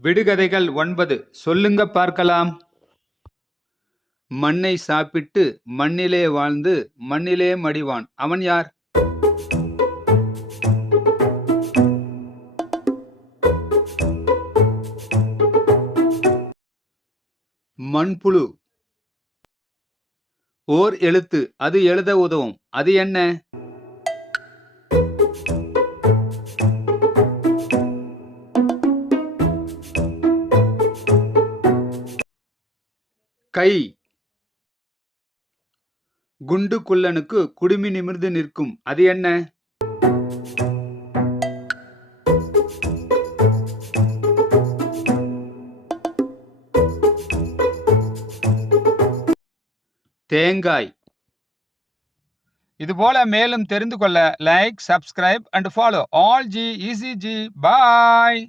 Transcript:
விடுகதைகள் 9 சொல்லுங்க பார்க்கலாம். மண்ணை சாப்பிட்டு மண்ணிலே வாழ்ந்து மண்ணிலே மடிவான். அவன் யார்? மண்புழு. ஓர் எழுத்து, அது எழுத உதவும். அது என்ன? கை. குண்டு குள்ளனுக்கு குடுமி நிமிர்ந்து நிற்கும். அது என்ன? தேங்காய். இதுபோல மேலும் தெரிந்து கொள்ள like, subscribe and follow all G easy G. Bye.